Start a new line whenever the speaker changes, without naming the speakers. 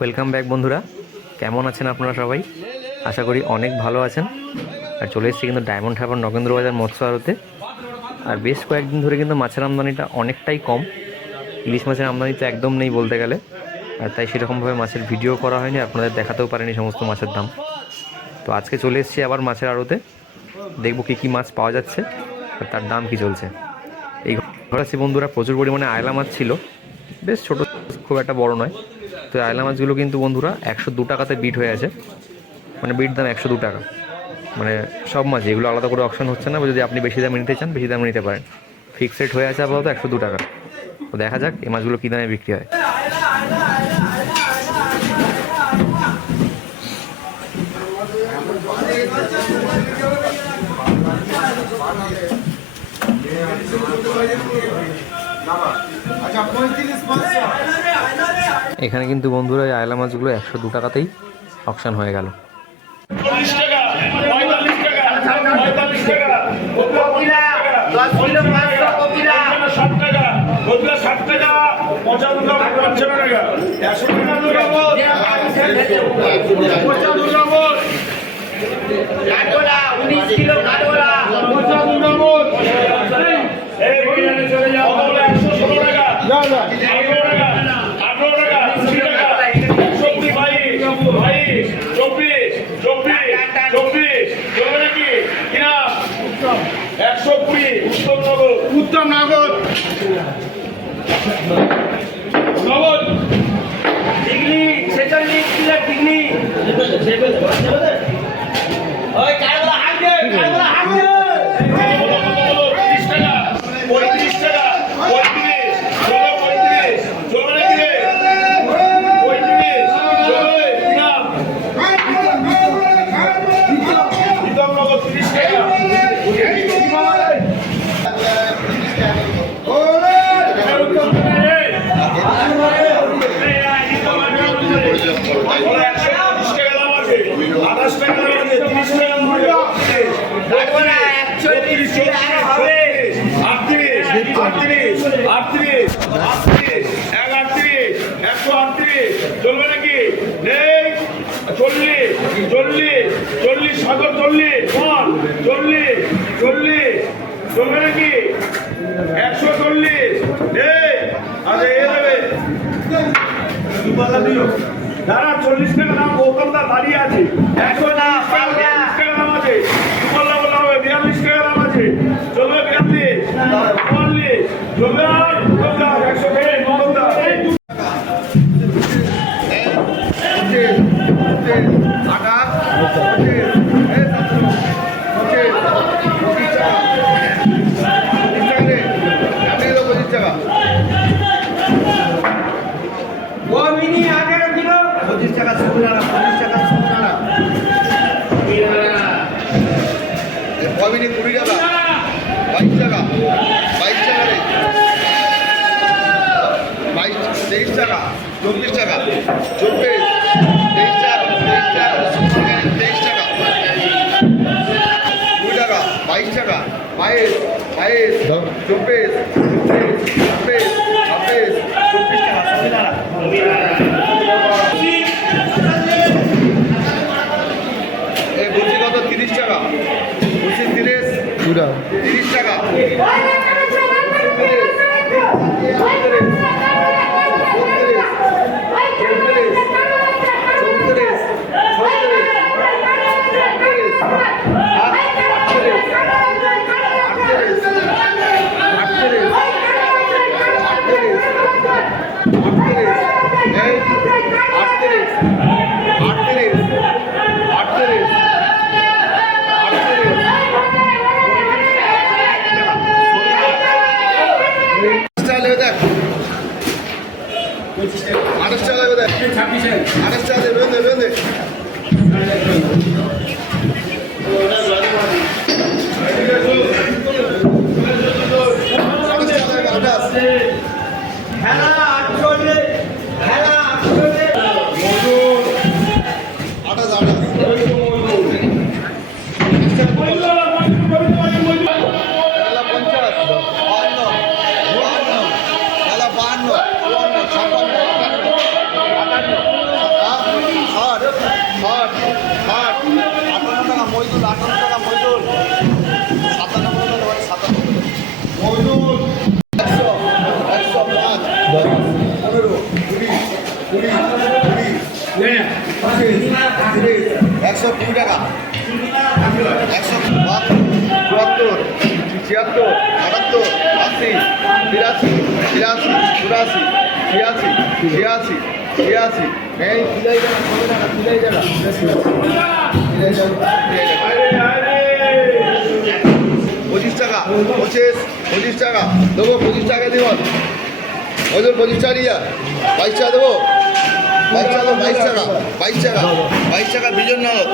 Welcome back বন্ধুরা। কেমন আছেন আপনারা সবাই? আশা করি অনেক ভালো আছেন। আর চলে এসেছি কিন্তু ডায়মন্ড হারবার নগেন্দ্র বাজার মৎস্য আড়তে আর বেশ কয়েকদিন ধরে কিন্তু মাছের আমদানিটা অনেকটাই কম। ইলিশ মাছের আমদানি তো একদম নেই বলতে গেলে। আর তাই সেরকমভাবে মাছের ভিডিও করা হয়নি, আপনাদের দেখাতেও পারেনি সমস্ত মাছের দাম। তো আজকে চলে এসেছি আবার মাছের আড়তে। দেখব কী কী মাছ পাওয়া যাচ্ছে, আর তার দাম কী চলছে। এই আছি বন্ধুরা প্রচুর পরিমাণে আয়লা মাছ ছিল। বেশ ছোট, খুব একটা বড় নয়। তো আয়লা মাছগুলো কিন্তু বন্ধুরা একশো দু টাকাতে বিট হয়ে আছে। মানে বিট দাম একশো দু টাকা। মানে সব মাছ, এগুলো আলাদা করে অপশন হচ্ছে না। যদি আপনি বেশি দামে নিতে চান, বেশি দামে নিতে পারেন। ফিক্সড হয়ে আছে আপাতত একশো দু টাকা। তো দেখা যাক এই মাছগুলো কী দামে বিক্রি হয়। এখানে কিন্তু বন্ধুরা এই আয়লা মাছগুলো একশো দু টাকাতেই অপশান হয়ে গেল।
চল্লিশ টাকা পঁয়তাল্লিশ টাকা পঁয়তাল্লিশ টাকা কপিলা দশ কিলো পাঁচশো কপিলা ষাট টাকা কপিলা ষাট টাকা পঁচাত্তর টাকা পঞ্চান্ন টাকা একশো টাকা দুর্গাবর পঁচাত্তর টাকা
কাঠগোলা উনিশ কিলো কাঠগোলা
পঁচাত্তর টাকা এই বিরিয়ানি চলে যাও একশো ষোলো টাকা আঠারো টাকা আঠারো টাকা কুড়ি টাকা চব্বিশ বাইশ বাইশ চব্বিশ চব্বিশ চব্বিশ চলবে নাকি কিনা একশো কুড়ি উত্তম নগর নগদ নগদ
ডিগ্রি ছেচল্লিশ ডিগ্রি ওই কাঠগোলা হাঁটবে কাঠগোলা হাঁটবে
তিরিশ টাকা পঁয়ত্রিশ টাকা পঁয়ত্রিশ চলো পঁয়ত্রিশ চলবে নাকি রে পঁয়ত্রিশ চলবে কিনা প্রীতম নগর তিরিশ টাকা
কাঠগোলা একচল্লিশ কিলো আর হবে
চলবে নাকি? নেই, চল্লিশ চল্লিশ চল্লিশ, সাগর চল্লিশ পন চল্লিশ চল্লিশ, চলবে নাকি? একশো চল্লিশ, নেই এ দেবে। দাঁড়া, চল্লিশ টাকা দাম গৌতমদা দাঁড়িয়ে আছে।
মিনি আঠেরো কিলো
পঁচিশ টাকা সত্তর আনা, পঁচিশ টাকা সত্তর আনা। কবিনি কুড়ি টাকা। বাইশ টাকা। বাইশ টাকা বাইশ, তেইশ টাকা, চব্বিশ টাকা। চব্বিশ, তেইশ টাকা। তেইশ টাকা কুড়ি টাকা বাইশ টাকা বাইশ বাইশ চব্বিশ চব্বিশ ছাব্বিশ চব্বিশ এই বলছি কত তিরিশ টাকা বলছি তিরিশ তিরিশ টাকা আঠাশ টাকা দেবে দেখ। আঠাশ টাকা দেবে দেবে মজদুর টাকা মজদুর সাতান্ন টাকা মজদুর একশো একশো পাঁচ পনেরো কুড়ি কুড়ি কুড়ি তিরিশ একশো কুড়ি টাকা একশো চুয়াত্তর ছিয়াত্তর আটাত্তর আশি বিরাশি তিরাশি চুরাশি ছিয়াশি ছিয়াশি ছিয়াশি এই সিলাই জায়গা জায়গা পঁচিশ টাকা, পঁচিশ পঁচিশ টাকা, দেবো পঁচিশ টাকা দিব ওদের পঁচিশ টাকা নিয়ে বাইশ টাকা দেবো। বাইশ টাকা বাইশ টাকা বাইশ টাকা বাইশ টাকা, বিজন নালক